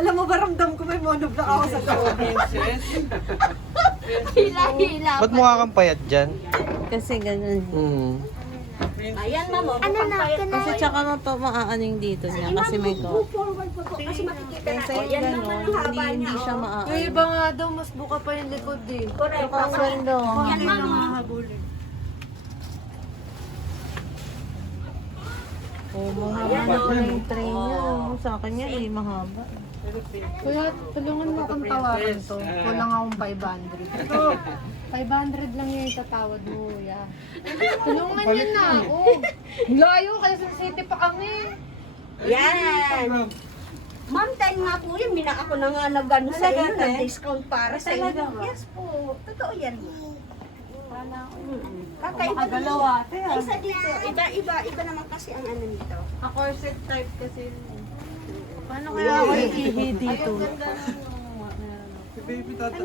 Alam mo ba, ramdam ko may monoblock ako sa loob. Hila-hila. Ba't mukha kang payat dyan? Kasi ganun. Ayan, ma'am. Ano na, Kasi tsaka na to maaaning dito niya kasi may Move go. forward po. Kasi makikita Kasi natin. Yan ganun, naman ang haba hindi niya. siya oh. Yung maaan. iba nga daw, mas buka pa yung likod eh. Correct. Ang sweldo. Yan, ma'am. Oh, mahaba na yung train niya. Sa akin yan eh, mahaba. Kuya, tulungan mo akong tawaran to. Kulang akong 500. 500 lang yung itatawad mo, kuya. Tulungan niyo na ako. Layo, kaya sa city pa kami. Yan. Ma'am, time nga po yun, ako na nga nag-ano sa inyo, nag-discount para sa inyo. Yes po, totoo yan. Kakaiba Makagalaw ate ah. Isa dito, iba naman kasi ang ano nito. A corset type kasi. Paano kaya ako Ihi dito. Si baby tata.